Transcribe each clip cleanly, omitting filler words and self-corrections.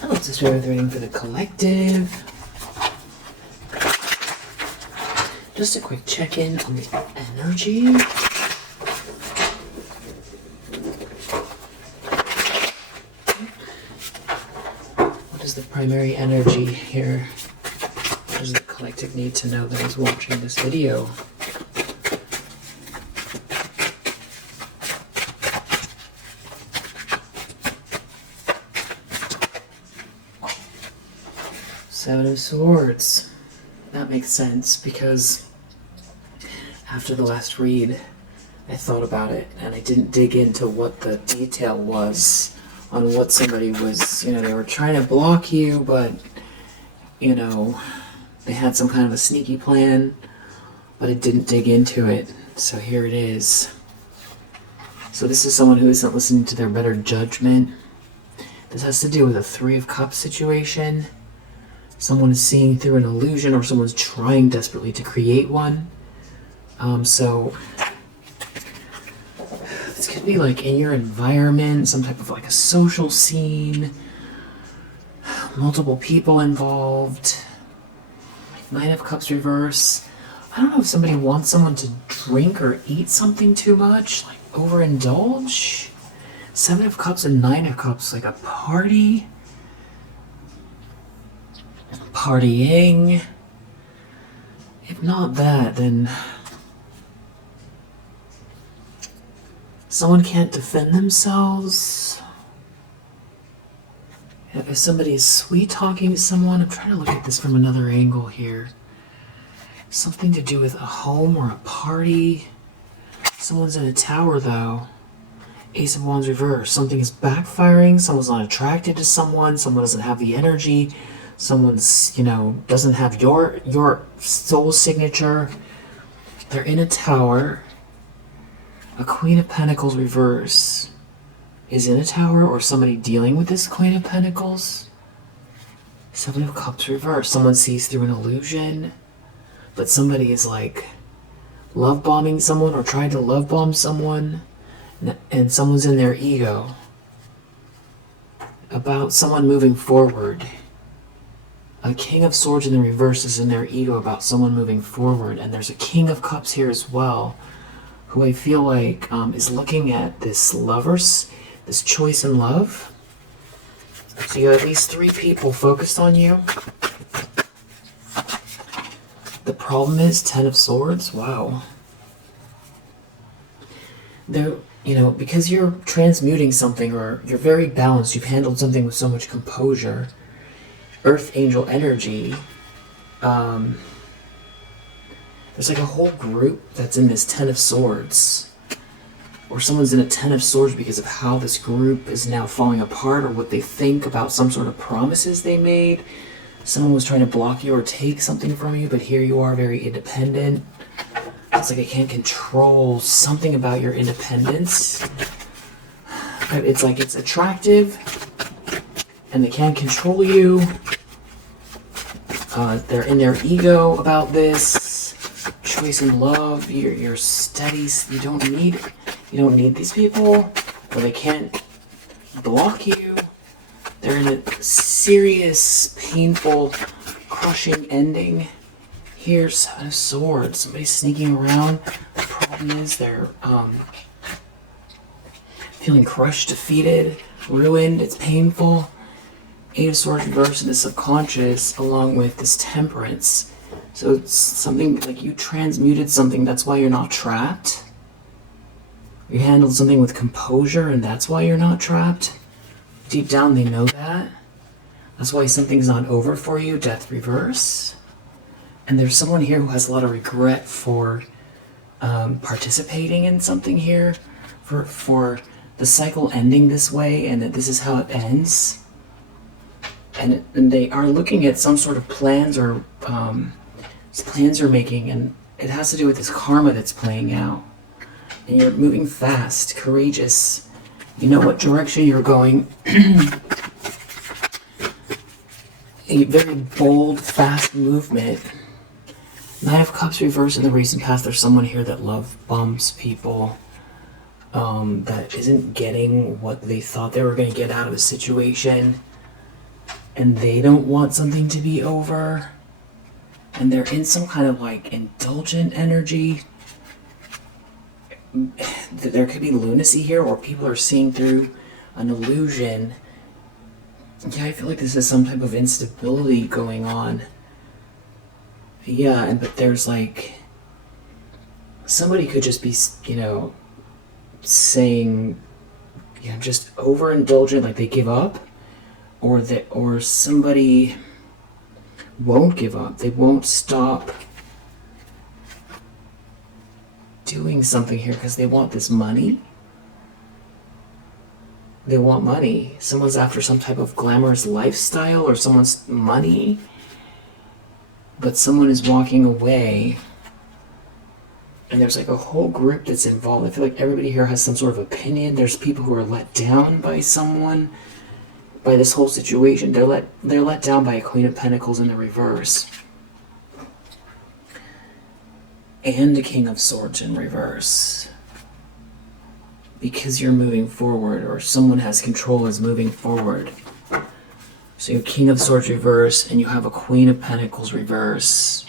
Hello, sister. Reading for the collective. Just a quick check-in on the energy. What is the primary energy here? What does the collective need to know that is watching this video? Seven of Swords. That makes sense because after the last read, I thought about it and I didn't dig into what the detail was on what somebody was, they were trying to block you, but, they had some kind of a sneaky plan, but it didn't dig into it. So here it is. So this is someone who isn't listening to their better judgment. This has to do with a Three of Cups situation. Someone is seeing through an illusion, or someone's trying desperately to create one. So this could be like in your environment, some type of like a social scene, multiple people involved. Nine of Cups reverse. I don't know if somebody wants someone to drink or eat something too much, like overindulge. Seven of Cups and Nine of Cups, like a party. Partying. If not that, then someone can't defend themselves. If somebody is sweet talking to someone, I'm trying to look at this from another angle here. Something to do with a home or a party. Someone's in a tower though. Ace of Wands reverse. Something is backfiring. Someone's not attracted to someone. Someone doesn't have the energy. Someone's, doesn't have your soul signature. They're in a tower. A Queen of Pentacles reverse is in a tower, or somebody dealing with this Queen of Pentacles. Seven of Cups reverse. Someone sees through an illusion, but somebody is like love bombing someone or trying to love bomb someone, and someone's in their ego about someone moving forward. A King of Swords in the reverse is in their ego about someone moving forward. And there's a King of Cups here as well, who I feel like is looking at this this choice in love. So you have at least three people focused on you. The problem is Ten of Swords. Wow. They're, because you're transmuting something, or you're very balanced, you've handled something with so much composure. Earth angel energy, there's like a whole group that's in this Ten of Swords, or someone's in a Ten of Swords because of how this group is now falling apart, or what they think about some sort of promises they made. Someone was trying to block you or take something from you, but here you are very independent. It's like they can't control something about your independence. It's like it's attractive and they can't control you. They're in their ego about this. Choice in love. You're steady. You don't need these people, or they can't block you. They're in a serious, painful, crushing ending. Here, Seven of Swords. Somebody's sneaking around. The problem is they're feeling crushed, defeated, ruined. It's painful. Eight of Swords reversed in the subconscious, along with this Temperance. So it's something like you transmuted something, that's why you're not trapped. You handled something with composure, and that's why you're not trapped. Deep down, they know that. That's why something's not over for you, Death reverse. And there's someone here who has a lot of regret for participating in something here, for the cycle ending this way, and that this is how it ends. And they are looking at some sort of plans or plans you're making, and it has to do with this karma that's playing out. And you're moving fast, courageous. You know what direction you're going. A very bold, fast movement. Nine of Cups reversed in the recent past. There's someone here that love bombs people. that isn't getting what they thought they were going to get out of a situation, and they don't want something to be over, and they're in some kind of like indulgent energy. There could be lunacy here, or people are seeing through an illusion. Yeah, I feel like this is some type of instability going on. Yeah, but there's like, somebody could just be, saying, just overindulgent, like they give up, or somebody won't give up. They won't stop doing something here because they want this money. They want money. Someone's after some type of glamorous lifestyle, or someone's money, but someone is walking away. And there's like a whole group that's involved. I feel like everybody here has some sort of opinion. There's people who are let down by someone, by this whole situation. They're let down by a Queen of Pentacles in the reverse. And the King of Swords in reverse. Because you're moving forward, or someone has control, is moving forward. So you have King of Swords reverse, and you have a Queen of Pentacles reverse.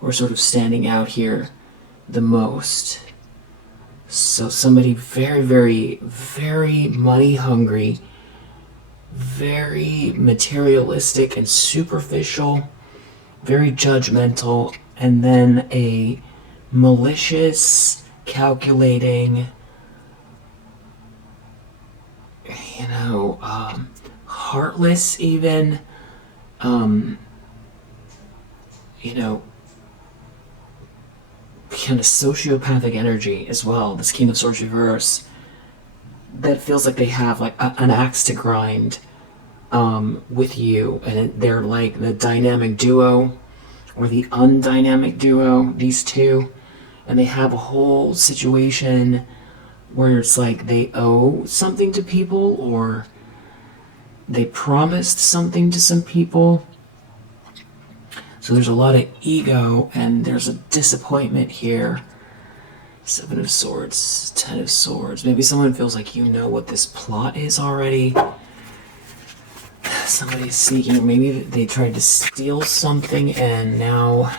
Or sort of standing out here the most. So somebody very, very, very money hungry, very materialistic and superficial, very judgmental, and then a malicious, calculating, heartless even, kind of sociopathic energy as well. This King of Swords reverse, that feels like they have like an axe to grind with you, and they're like the dynamic duo or the undynamic duo, these two, and they have a whole situation where it's like they owe something to people, or they promised something to some people. So there's a lot of ego, and there's a disappointment here. 7 of Swords, 10 of Swords. Maybe someone feels like you know what this plot is already. Somebody's sneaking. Maybe they tried to steal something, and now...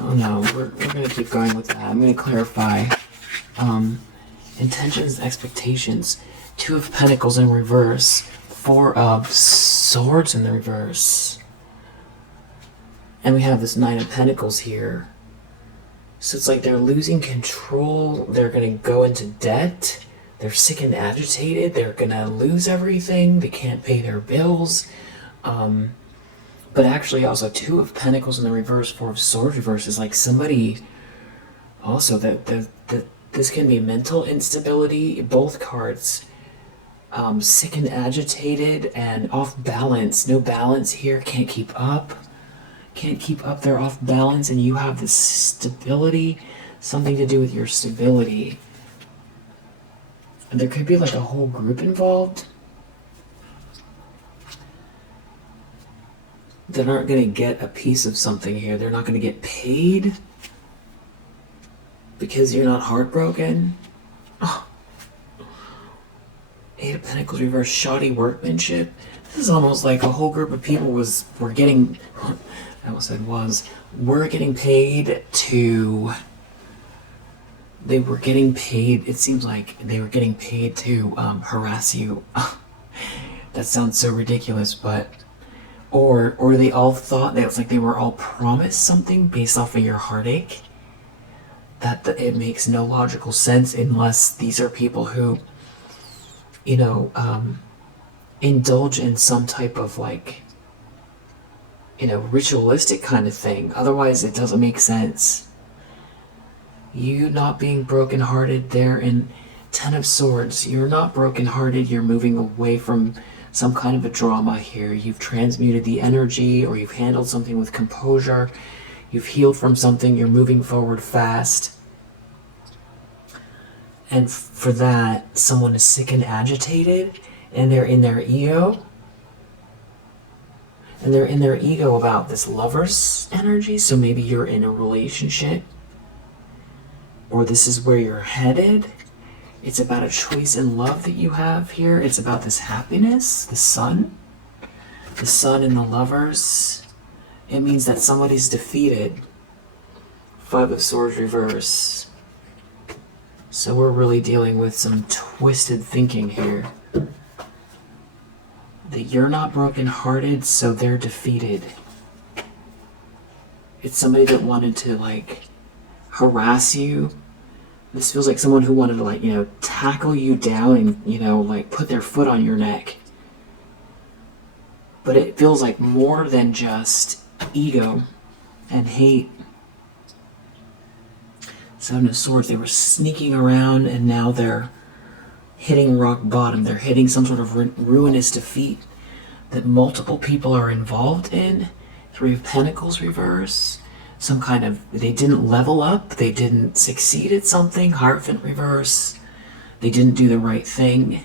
Oh no, we're going to keep going with that. I'm going to clarify. Intentions, expectations. 2 of Pentacles in reverse. 4 of Swords in the reverse. And we have this 9 of Pentacles here. So it's like they're losing control. They're going to go into debt. They're sick and agitated. They're going to lose everything. They can't pay their bills. But actually also 2 of Pentacles in the reverse, 4 of Swords reverse is like somebody also that this can be mental instability. Both cards. Sick and agitated and off balance. No balance here. Can't keep up. They're off balance, and you have this stability. Something to do with your stability. And there could be like a whole group involved that aren't going to get a piece of something here. They're not going to get paid because you're not heartbroken. Oh. 8 of Pentacles reverse, shoddy workmanship. This is almost like a whole group of people were getting paid to... They were getting paid, it seems like they were getting paid to harass you. That sounds so ridiculous, but... Or they all thought that it was like they were all promised something based off of your heartache. That it makes no logical sense unless these are people who... indulge in some type of like, ritualistic kind of thing. Otherwise, it doesn't make sense. You not being brokenhearted there in 10 of Swords. You're not brokenhearted. You're moving away from some kind of a drama here. You've transmuted the energy, or you've handled something with composure. You've healed from something. You're moving forward fast. And for that, someone is sick and agitated, and they're in their ego. And they're in their ego about this lover's energy, so maybe you're in a relationship. or this is where you're headed. It's about a choice in love that you have here. It's about this happiness, the sun and the lovers. It means that somebody's defeated. Five of Swords reverse. So we're really dealing with some twisted thinking here. That you're not brokenhearted, so they're defeated. It's somebody that wanted to, like, harass you. This feels like someone who wanted to, like, tackle you down and, like, put their foot on your neck. But it feels like more than just ego and hate. Seven of Swords, they were sneaking around and now they're hitting rock bottom. They're hitting some sort of ruinous defeat that multiple people are involved in. Three of Pentacles reverse. Some kind of, they didn't level up. They didn't succeed at something. Hierophant reverse. They didn't do the right thing.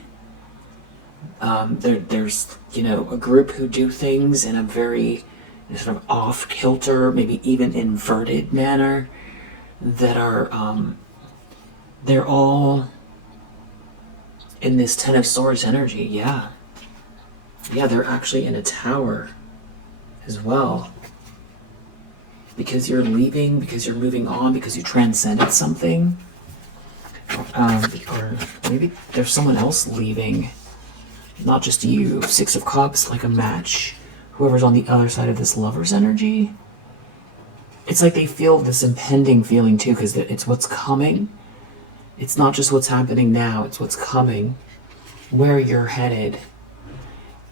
There's, a group who do things in a very sort of off-kilter, maybe even inverted manner that are, they're all in this Ten of Swords energy, yeah. Yeah, they're actually in a tower as well. Because you're leaving, because you're moving on, because you transcended something. Or maybe there's someone else leaving. Not just you. Six of Cups, like a match. Whoever's on the other side of this lover's energy. It's like they feel this impending feeling too, because it's what's coming. It's not just what's happening now, it's what's coming. Where you're headed.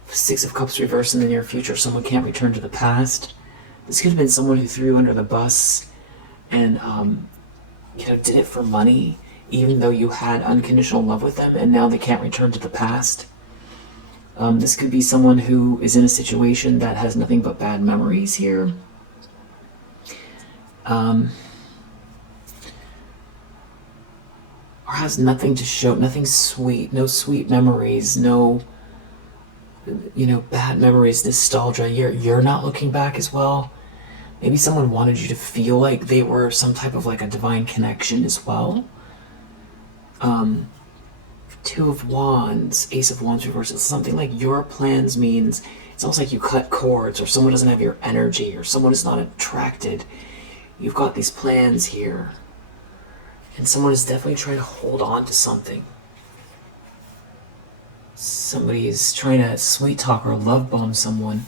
Six of Cups reverse in the near future. Someone can't return to the past. This could have been someone who threw you under the bus and did it for money, even though you had unconditional love with them, and now they can't return to the past. This could be someone who is in a situation that has nothing but bad memories here. Or has nothing to show, nothing sweet, no sweet memories, no, bad memories, nostalgia. You're not looking back as well. Maybe someone wanted you to feel like they were some type of like a divine connection as well. Two of Wands, Ace of Wands reversed. It's something like your plans means it's almost like you cut cords, or someone doesn't have your energy, or someone is not attracted. You've got these plans here. And someone is definitely trying to hold on to something. Somebody is trying to sweet talk or love bomb someone.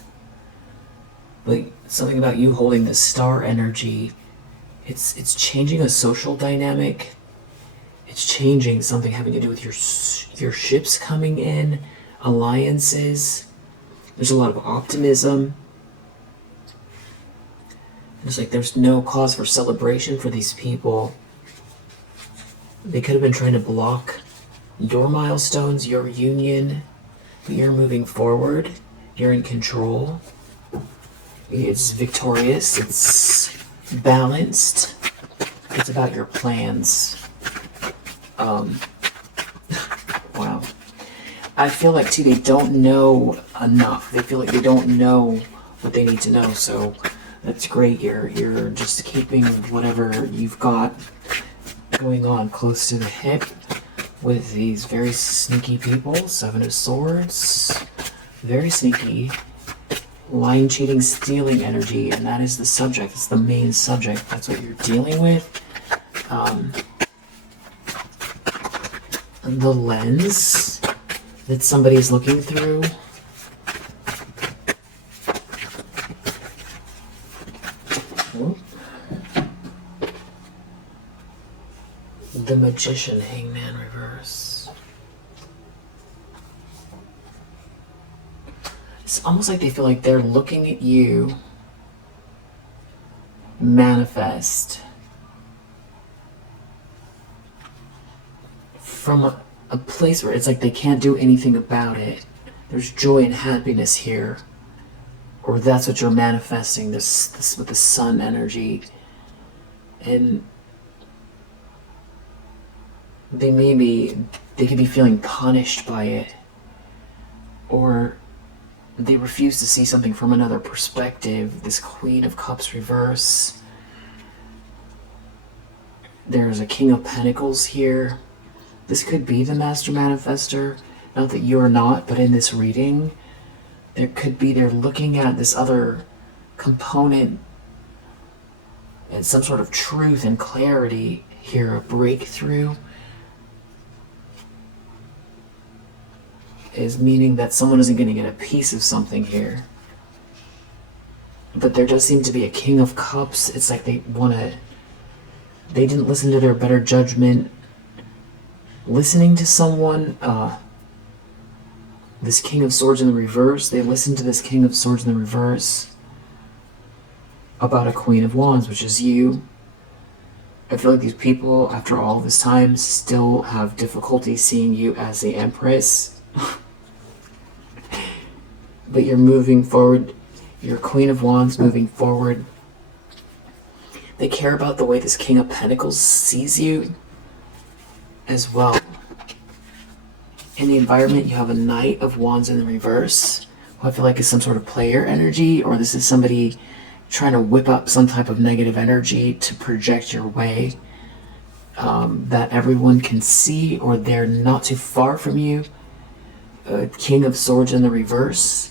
But something about you holding the star energy, it's changing a social dynamic. It's changing something having to do with your ships coming in, alliances. There's a lot of optimism. It's like there's no cause for celebration for these people. They could have been trying to block your milestones, your union, but you're moving forward. You're in control. It's victorious. It's balanced. It's about your plans. Wow. I feel like, too, they don't know enough. They feel like they don't know what they need to know, so that's great. You're just keeping whatever you've got going on close to the hip with these very sneaky people. Seven of Swords. Very sneaky. Lying, cheating, stealing energy, and that is the subject. It's the main subject. That's what you're dealing with. The lens that somebody's looking through. Oh. The Magician, Hangman reverse. It's almost like they feel like they're looking at you manifest from a place where it's like they can't do anything about it. There's joy and happiness here. Or that's what you're manifesting, this with the sun energy. And they could be feeling punished by it. Or they refuse to see something from another perspective. This Queen of Cups reverse. There's a King of Pentacles here. This could be the Master Manifester. Not that you're not, but in this reading, there could be, they're looking at this other component and some sort of truth and clarity here, a breakthrough. Is meaning that someone isn't going to get a piece of something here. But there does seem to be a King of Cups. It's like they didn't listen to their better judgment. Listening to someone, this King of Swords in the reverse, they listened to this King of Swords in the reverse about a Queen of Wands, which is you. I feel like these people, after all this time, still have difficulty seeing you as the Empress. But you're moving forward. You're Queen of Wands moving forward. They care about the way this King of Pentacles sees you as well. In the environment, you have a Knight of Wands in the reverse, who I feel like is some sort of player energy, or this is somebody trying to whip up some type of negative energy to project your way, that everyone can see, or they're not too far from you. King of Swords in the reverse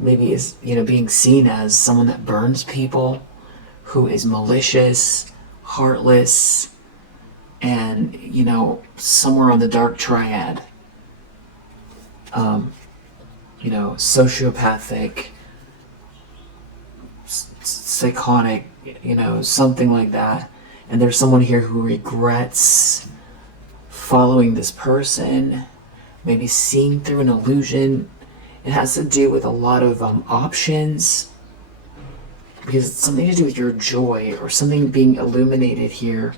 maybe is, being seen as someone that burns people, who is malicious, heartless, and, somewhere on the dark triad. Sociopathic, psychotic, something like that. And there's someone here who regrets following this person, maybe seeing through an illusion. It has to do with a lot of options, because it's something to do with your joy or something being illuminated here,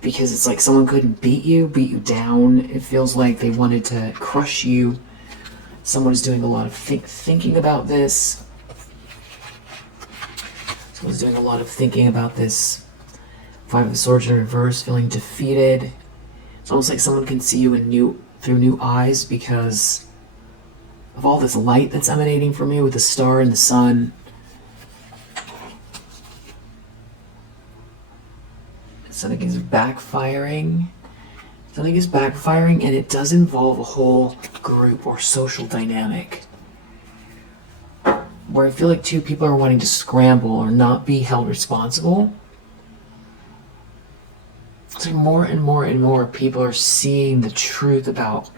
because it's like someone couldn't beat you down. It feels like they wanted to crush you. Someone is doing a lot of thinking about this. Someone's doing a lot of thinking about this. Five of Swords in reverse, feeling defeated. It's almost like someone can see you through new eyes because of all this light that's emanating from you with the star and the sun. Something is backfiring. Something is backfiring, and it does involve a whole group or social dynamic, where I feel like two people are wanting to scramble or not be held responsible. So more and more and more people are seeing the truth about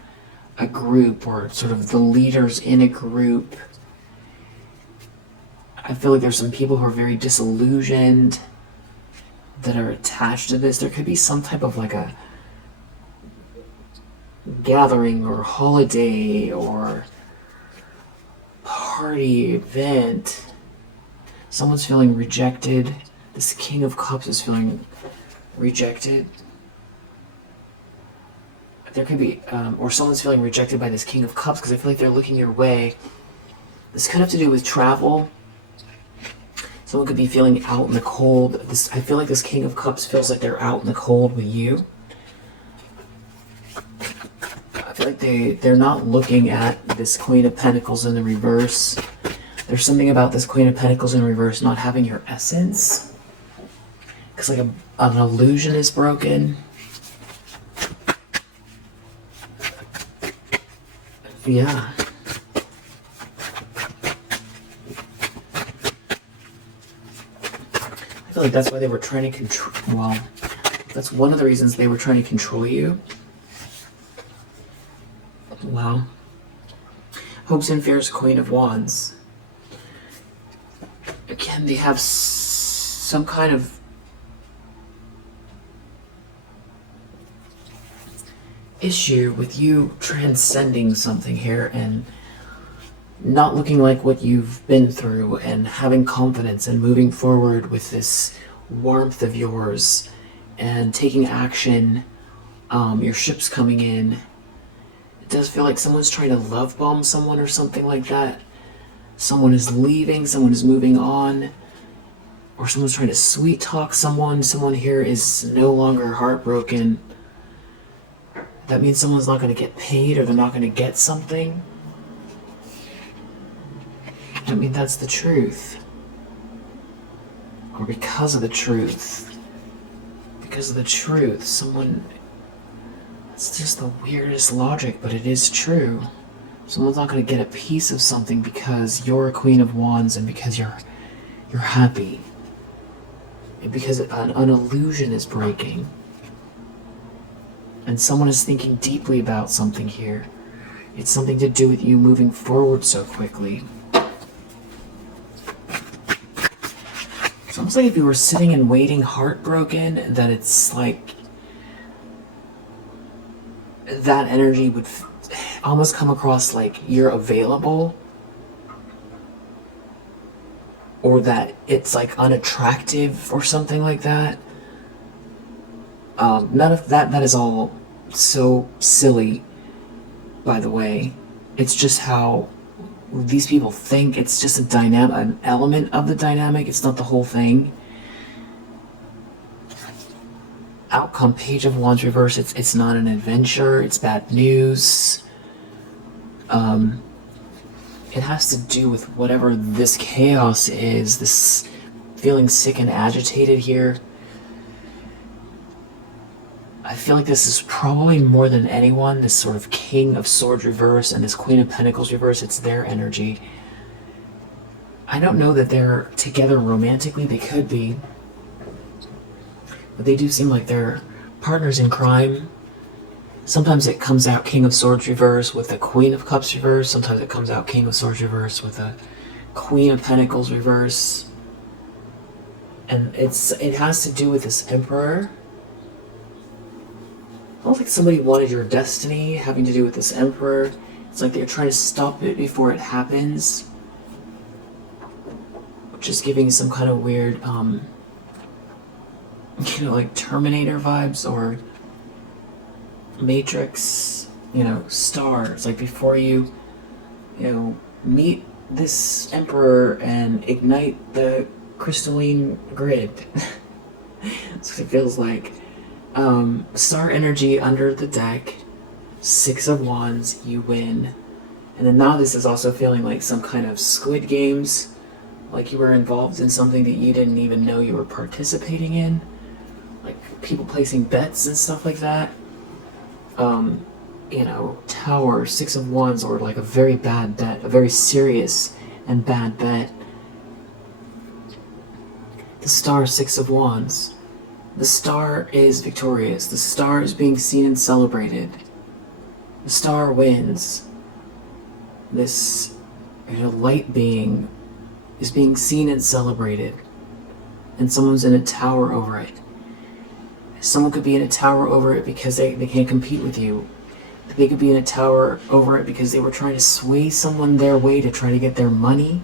a group, or sort of the leaders in a group. I feel like there's some people who are very disillusioned that are attached to this. There could be some type of like a gathering or holiday or party event. Someone's feeling rejected. This King of Cups is feeling rejected. There could be, or someone's feeling rejected by this King of Cups, because I feel like they're looking your way. This could have to do with travel. Someone could be feeling out in the cold. I feel like this King of Cups feels like they're out in the cold with you. I feel like they're not looking at this Queen of Pentacles in the reverse. There's something about this Queen of Pentacles in reverse not having your essence. Because like an illusion is broken. Yeah. I feel like that's why they were trying to control. Well, that's one of the reasons they were trying to control you. Wow. Hopes and Fears, Queen of Wands. Again, they have some kind of issue with you transcending something here and not looking like what you've been through, and having confidence and moving forward with this warmth of yours and taking action. Your ship's coming in. It does feel like someone's trying to love bomb someone or something like that. Someone is leaving, someone is moving on, or someone's trying to sweet talk someone. Someone here is no longer heartbroken. That means someone's not going to get paid, or they're not going to get something. I mean, that's the truth. or because of the truth. Because of the truth, someone... It's just the weirdest logic, but it is true. Someone's not going to get a piece of something because you're a Queen of Wands and because you're happy. And because an illusion is breaking. And someone is thinking deeply about something here. It's something to do with you moving forward so quickly. It's almost like if you were sitting and waiting heartbroken, that it's like that energy would almost come across like you're available, or that it's like unattractive or something like that. None of that is all so silly, by the way. It's just how these people think. It's just an element of the dynamic. It's not the whole thing. Outcome, Page of Wands reverse. It's not an adventure. It's bad news. It has to do with whatever this chaos is. This feeling sick and agitated here. I feel like this is probably more than anyone, this sort of King of Swords reverse and this Queen of Pentacles reverse, it's their energy. I don't know that they're together romantically, they could be. But they do seem like they're partners in crime. Sometimes it comes out King of Swords reverse with a Queen of Cups reverse. Sometimes it comes out King of Swords reverse with a Queen of Pentacles reverse. And it has to do with this Emperor. I don't think somebody wanted your destiny having to do with this Emperor. It's like they're trying to stop it before it happens. Which is giving some kind of weird, like Terminator vibes or Matrix, Star. It's like before you, meet this Emperor and ignite the crystalline grid. That's what it feels like. Star energy under the deck, 6 of Wands, you win. And then now this is also feeling like some kind of Squid Games, like you were involved in something that you didn't even know you were participating in, like people placing bets and stuff like that. Tower, 6 of Wands, or like a very bad bet, a very serious and bad bet. The Star, 6 of Wands. The Star is victorious. The Star is being seen and celebrated. The Star wins. This light being is being seen and celebrated. And someone's in a tower over it. Someone could be in a tower over it because they can't compete with you. They could be in a tower over it because they were trying to sway someone their way to try to get their money.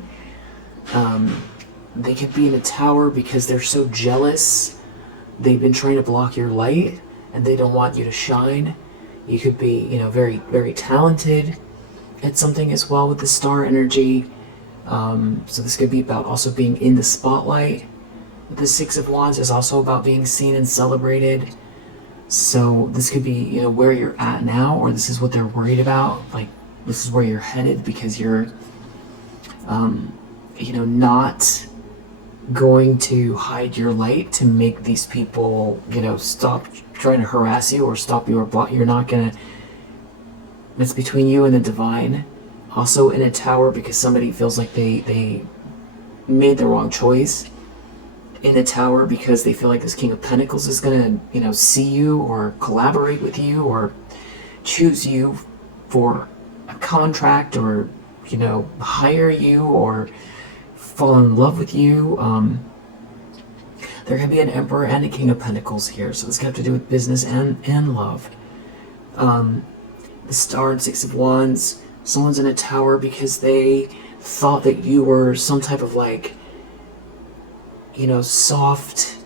They could be in a tower because they're so jealous. They've been trying to block your light and they don't want you to shine. You could be, very, very talented at something as well with the Star energy. So this could be about also being in the spotlight. The 6 of Wands is also about being seen and celebrated. So this could be, where you're at now, or this is what they're worried about. Like, this is where you're headed because you're, not going to hide your light to make these people, stop trying to harass you or stop you or block. You're not gonna. It's between you and the divine. Also in a tower because somebody feels like they made the wrong choice. In a tower because they feel like this King of Pentacles is gonna, see you or collaborate with you or choose you for a contract or, hire you or fall in love with you. There can be an Emperor and a King of Pentacles here, so this can have to do with business and love. The Star and 6 of Wands, someone's in a tower because they thought that you were some type of soft,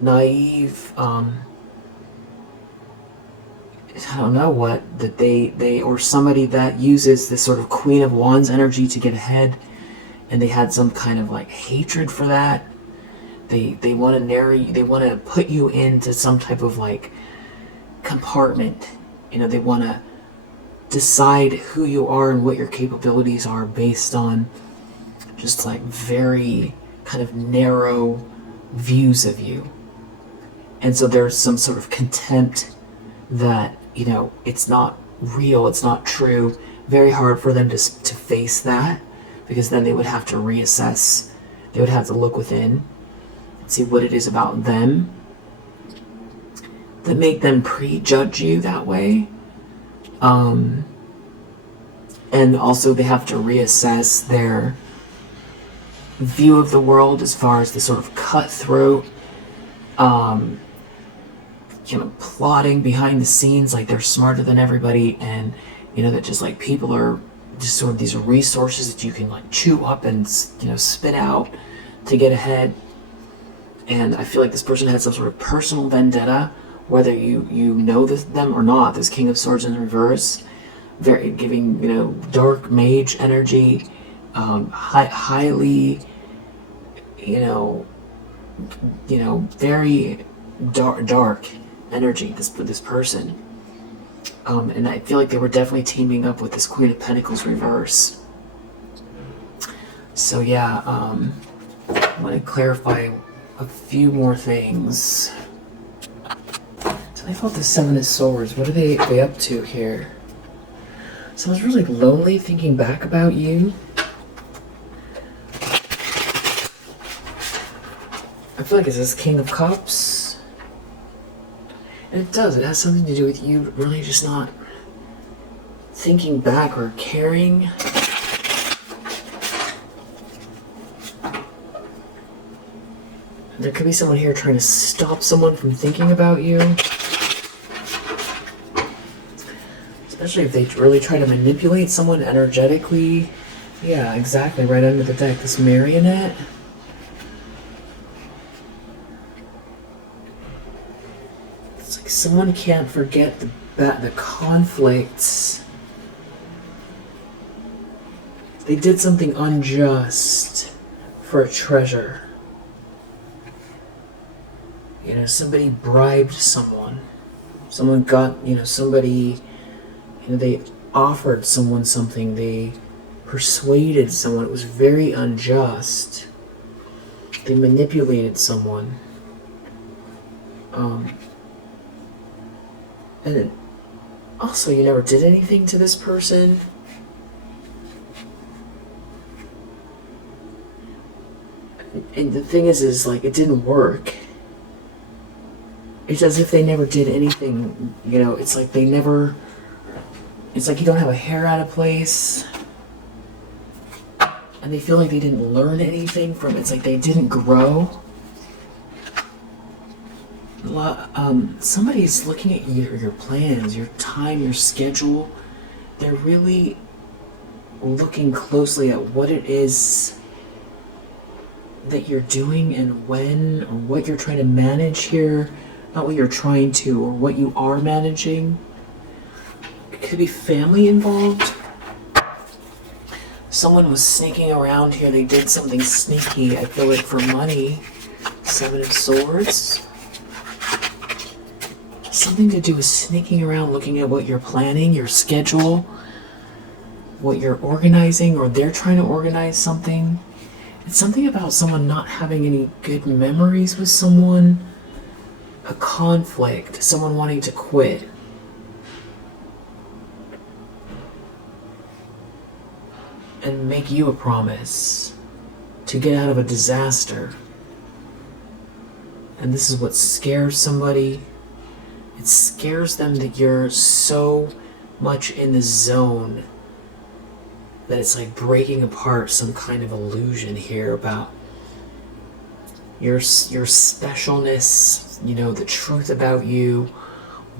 naive, I don't know what, that they or somebody that uses this sort of Queen of Wands energy to get ahead, and they had some kind of hatred for that. They want to narrow you, they want to put you into some type of compartment. They want to decide who you are and what your capabilities are based on just very kind of narrow views of you. And so there's some sort of contempt that, you know, it's not real, it's not true. Very hard for them to face that, because then they would have to reassess. They would have to look within and see what it is about them that make them prejudge you that way. And also they have to reassess their view of the world as far as the sort of cutthroat, you know, plotting behind the scenes, like they're smarter than everybody, and you know that just like people are just sort of these resources that you can like chew up and, you know, spit out to get ahead. And I feel like this person had some sort of personal vendetta, whether you know them or not. This King of Swords in reverse, very giving, you know, dark mage energy, highly, you know, very dark energy. This person, and I feel like they were definitely teaming up with this Queen of Pentacles reverse. So yeah, I want to clarify a few more things. So I thought the Seven of Swords. What are they up to here? Someone's really lonely, thinking back about you. I feel like it's this King of Cups. And it does. It has something to do with you really just not thinking back or caring. There could be someone here trying to stop someone from thinking about you. Especially if they really try to manipulate someone energetically. Yeah, exactly. Right under the deck, this marionette. It's like someone can't forget the conflicts. They did something unjust for a treasure. You know, somebody bribed someone. Someone got, you know, somebody, you know, they offered someone something. They persuaded someone. It was very unjust. They manipulated someone. And then also, you never did anything to this person. And the thing is like, it didn't work. It's as if they never did anything, you know, it's like they never, it's like you don't have a hair out of place. And they feel like they didn't learn anything from it. It's like they didn't grow. Somebody's looking at your plans, your time, your schedule. They're really looking closely at what it is that you're doing and when, or what you're trying to manage here. Not what you're trying to, or what you are managing. It could be family involved. Someone was sneaking around here. They did something sneaky, I feel like, for money. Seven of Swords. Something to do with sneaking around, looking at what you're planning, your schedule, what you're organizing, or they're trying to organize something. It's something about someone not having any good memories with someone. A conflict, someone wanting to quit. And make you a promise to get out of a disaster. And this is what scares somebody. It scares them that you're so much in the zone that it's like breaking apart some kind of illusion here about your specialness, you know, the truth about you,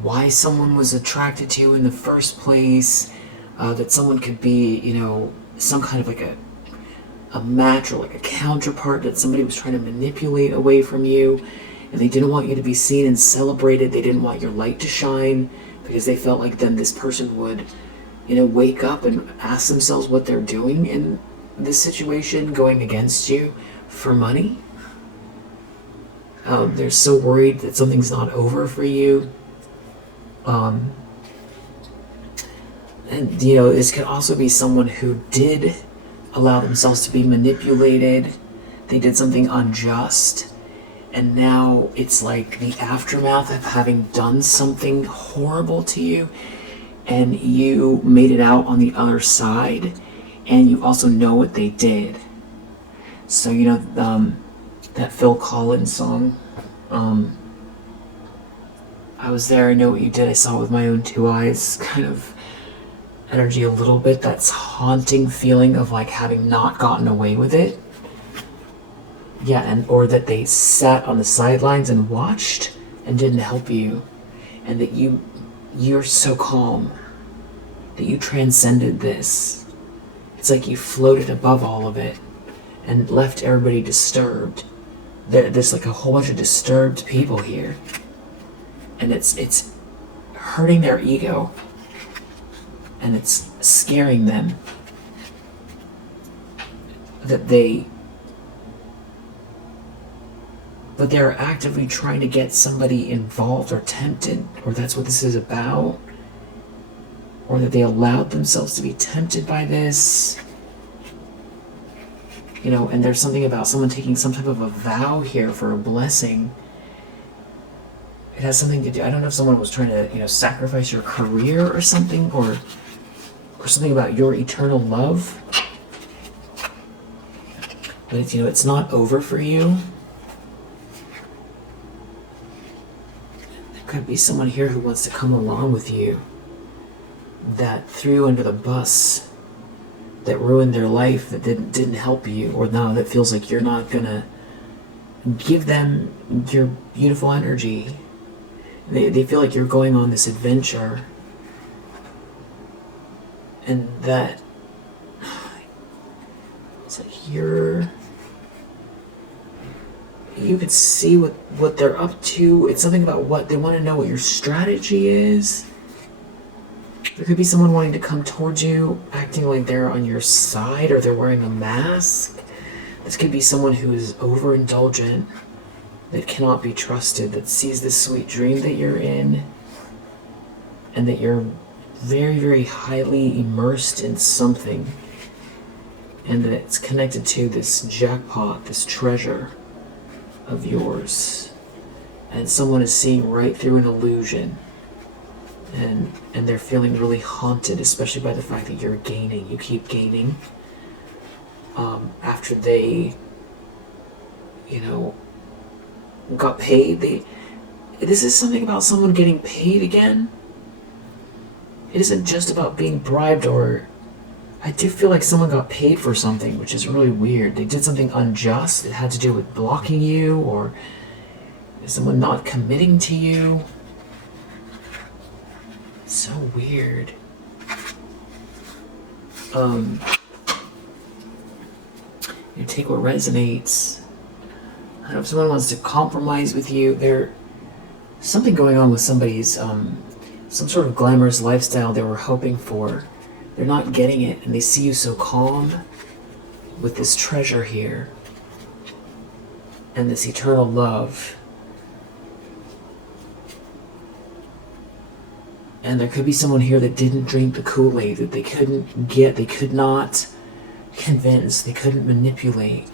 why someone was attracted to you in the first place, that someone could be, you know, some kind of like a match or like a counterpart that somebody was trying to manipulate away from you, and they didn't want you to be seen and celebrated. They didn't want your light to shine because they felt like then this person would, you know, wake up and ask themselves what they're doing in this situation, going against you for money. They're so worried that something's not over for you. And, you know, this could also be someone who did allow themselves to be manipulated. They did something unjust. And now it's like the aftermath of having done something horrible to you, and you made it out on the other side, and you also know what they did. So, you know, that Phil Collins song, I was there, I know what you did, I saw it with my own two eyes, kind of energy a little bit, that's haunting feeling of like having not gotten away with it. Yeah, and or that they sat on the sidelines and watched and didn't help you, and that you're so calm that you transcended this. It's like you floated above all of it and left everybody disturbed. There's like a whole bunch of disturbed people here, and it's hurting their ego, and it's scaring them that they're actively trying to get somebody involved or tempted, or that's what this is about, or that they allowed themselves to be tempted by this. You know, and there's something about someone taking some type of a vow here for a blessing. It has something to do, I don't know if someone was trying to, you know, sacrifice your career or something, or something about your eternal love. But it's, you know, it's not over for you. Could be someone here who wants to come along with you, that threw you under the bus, that ruined their life, that didn't help you, or now that feels like you're not gonna give them your beautiful energy. They feel like you're going on this adventure, and that it's like you could see what they're up to. It's something about what they want to know, what your strategy is. There could be someone wanting to come towards you, acting like they're on your side, or they're wearing a mask. This could be someone who is overindulgent, that cannot be trusted, that sees this sweet dream that you're in, and that you're very, very highly immersed in something, and that it's connected to this jackpot, this treasure of yours, and someone is seeing right through an illusion, and they're feeling really haunted, especially by the fact that you're gaining. You keep gaining after they, you know, got paid. This is something about someone getting paid again. It isn't just about being bribed, or I do feel like someone got paid for something, which is really weird. They did something unjust. It had to do with blocking you, or someone not committing to you. It's so weird. You take what resonates. I don't know if someone wants to compromise with you. There's something going on with somebody's, some sort of glamorous lifestyle they were hoping for. They're not getting it, and they see you so calm with this treasure here and this eternal love. And there could be someone here that didn't drink the Kool-Aid, that they couldn't get, they could not convince, they couldn't manipulate.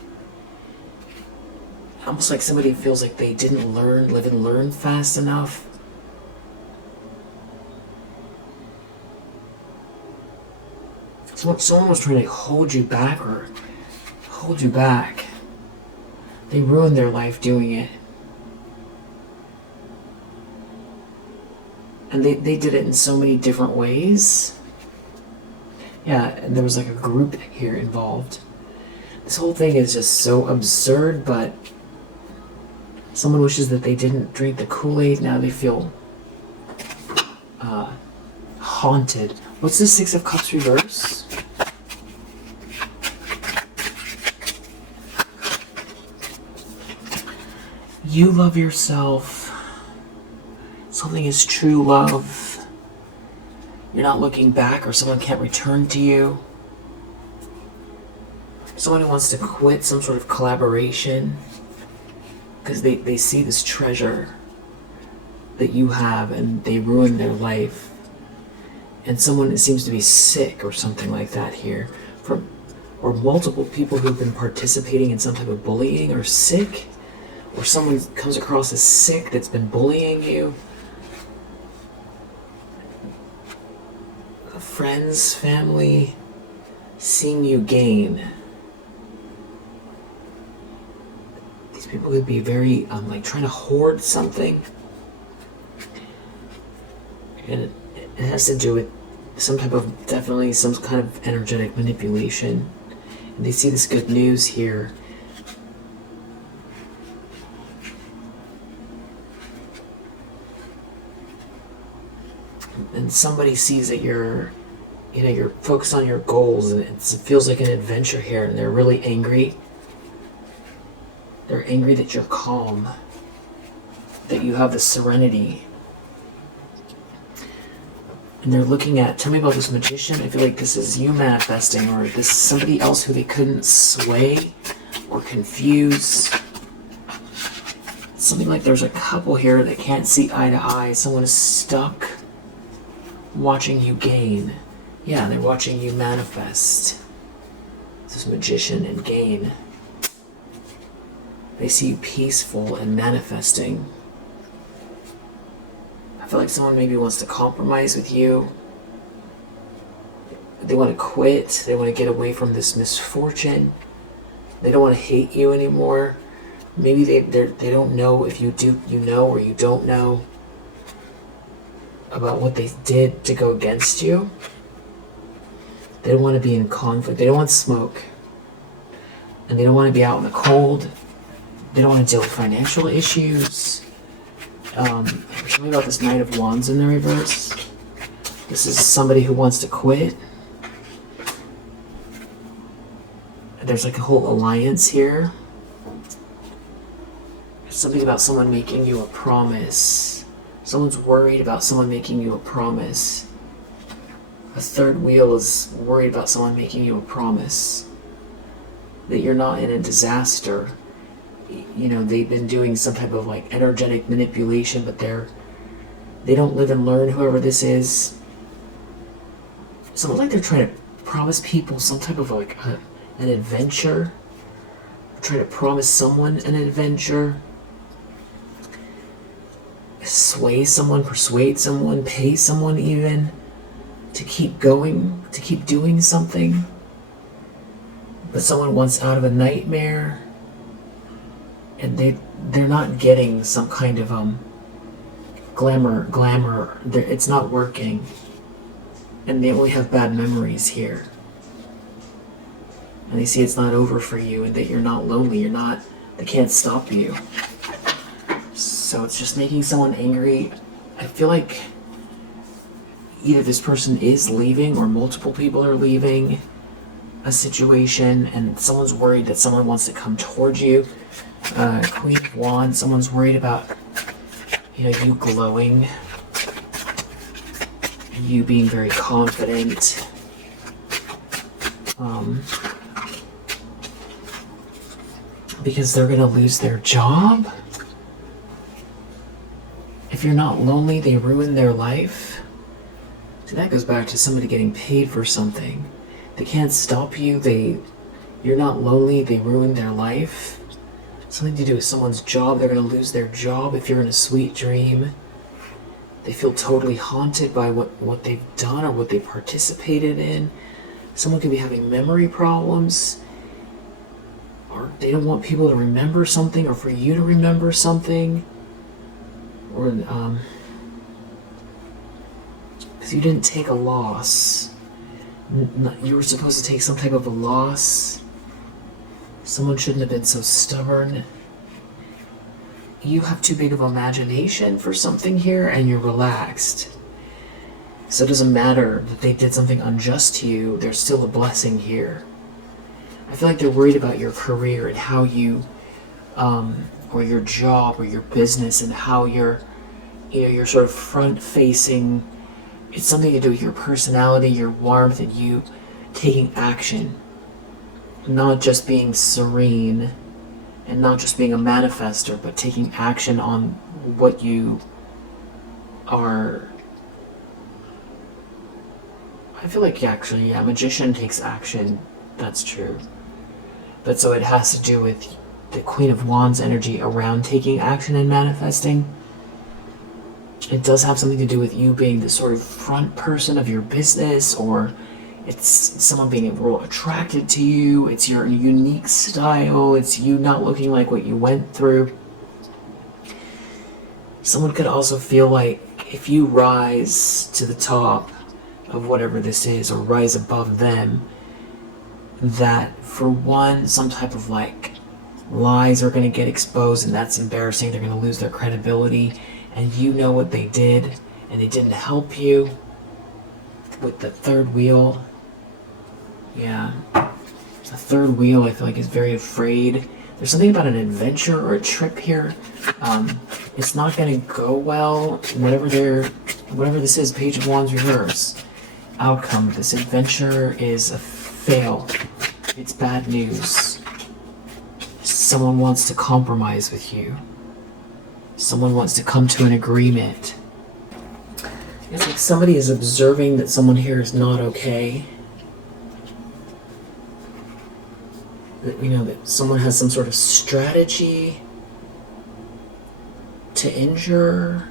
Almost like somebody feels like they didn't live and learn fast enough. Someone was trying to hold you back, or hold you back. They ruined their life doing it. And they did it in so many different ways. Yeah, and there was like a group here involved. This whole thing is just so absurd, but someone wishes that they didn't drink the Kool-Aid. Now they feel haunted. What's the Six of Cups reverse? You love yourself. Something is true love. You're not looking back, or someone can't return to you. Someone who wants to quit some sort of collaboration because they see this treasure that you have, and they ruin their life. And someone that seems to be sick or something like that here, or multiple people who've been participating in some type of bullying are sick, or someone comes across as sick that's been bullying you. Friends, family, seeing you gain. These people could be very like trying to hoard something, and it has to do with definitely some kind of energetic manipulation. And they see this good news here. And somebody sees that you're focused on your goals, and it feels like an adventure here, and they're really angry. They're angry that you're calm, that you have the serenity. And they're looking at, tell me about this magician. I feel like this is you manifesting, or this is somebody else who they couldn't sway or confuse. It's something like there's a couple here that can't see eye to eye. Someone is stuck watching you gain. Yeah, they're watching you manifest. This magician and gain. They see you peaceful and manifesting. I feel like someone maybe wants to compromise with you. They want to quit. They want to get away from this misfortune. They don't want to hate you anymore. Maybe they don't know if you know or you don't know about what they did to go against you. They don't want to be in conflict. They don't want smoke. And they don't want to be out in the cold. They don't want to deal with financial issues. There's something about this Knight of Wands in the reverse. This is somebody who wants to quit. There's like a whole alliance here. There's something about someone making you a promise. Someone's worried about someone making you a promise. A third wheel is worried about someone making you a promise that you're not in a disaster. You know, they've been doing some type of like energetic manipulation, but they don't live and learn, whoever this is. It's almost like they're trying to promise people some type of like an adventure. Trying to promise someone an adventure. Sway someone, persuade someone, pay someone even to keep going, to keep doing something. But someone wants out of a nightmare, and they're not getting some kind of glamour. It's not working, and they only have bad memories here. And they see it's not over for you, and that you're not lonely. They can't stop you. So it's just making someone angry. I feel like either this person is leaving or multiple people are leaving a situation, and someone's worried that someone wants to come towards you. Queen of Wands, someone's worried about you glowing, you being very confident. Because they're gonna lose their job. If you're not lonely, they ruin their life. So that goes back to somebody getting paid for something. They can't stop you. You're not lonely, they ruin their life. Something to do with someone's job. They're going to lose their job if you're in a sweet dream. They feel totally haunted by what they've done or what they participated in. Someone could be having memory problems. Or they don't want people to remember something, or for you to remember something. Or, because you didn't take a loss. You were supposed to take some type of a loss. Someone shouldn't have been so stubborn. You have too big of imagination for something here, and you're relaxed. So it doesn't matter that they did something unjust to you, there's still a blessing here. I feel like they're worried about your career and how you, or your job or your business, and how you're sort of front-facing. It's something to do with your personality, your warmth, and you taking action. Not just being serene, and not just being a manifester, but taking action on what you are. I feel like actually, magician takes action. That's true. But so it has to do with the Queen of Wands energy around taking action and manifesting. It does have something to do with you being the sort of front person of your business, or it's someone being real attracted to you. It's your unique style. It's you not looking like what you went through. Someone could also feel like if you rise to the top of whatever this is, or rise above them, that for one, some type of like lies are going to get exposed, and that's embarrassing. They're going to lose their credibility, and you know what they did, and they didn't help you with the third wheel. Yeah, the third wheel I feel like is very afraid. There's something about an adventure or a trip here. It's not going to go well. Whatever this is, Page of Wands reverse. Outcome, this adventure is a fail. It's bad news. Someone wants to compromise with you. Someone wants to come to an agreement. It's like somebody is observing that someone here is not okay. That, you know, that someone has some sort of strategy to injure.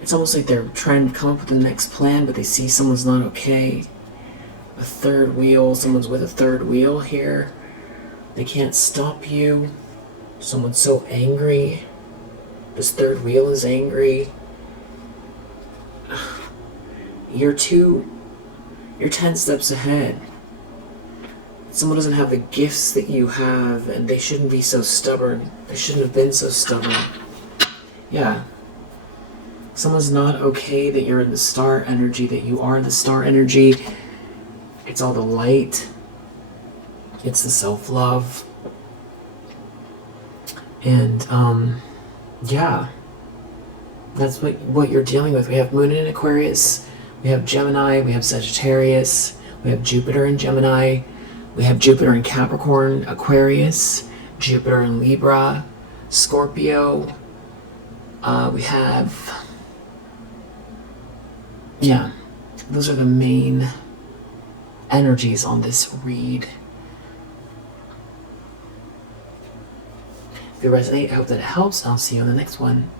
It's almost like they're trying to come up with the next plan, but they see someone's not okay. A third wheel, someone's with a third wheel here. They can't stop you. Someone's so angry. This third wheel is angry. You're 10 steps ahead. Someone doesn't have the gifts that you have, and they shouldn't be so stubborn. They shouldn't have been so stubborn. Yeah. Someone's not okay that you're in the star energy, that you are the star energy. It's all the light. It's the self-love. And, yeah. That's what you're dealing with. We have Moon in Aquarius. We have Gemini. We have Sagittarius. We have Jupiter in Gemini. We have Jupiter in Capricorn, Aquarius. Jupiter in Libra, Scorpio. We have... Yeah. Those are the main energies on this read. If you resonate, I hope that it helps. I'll see you on the next one.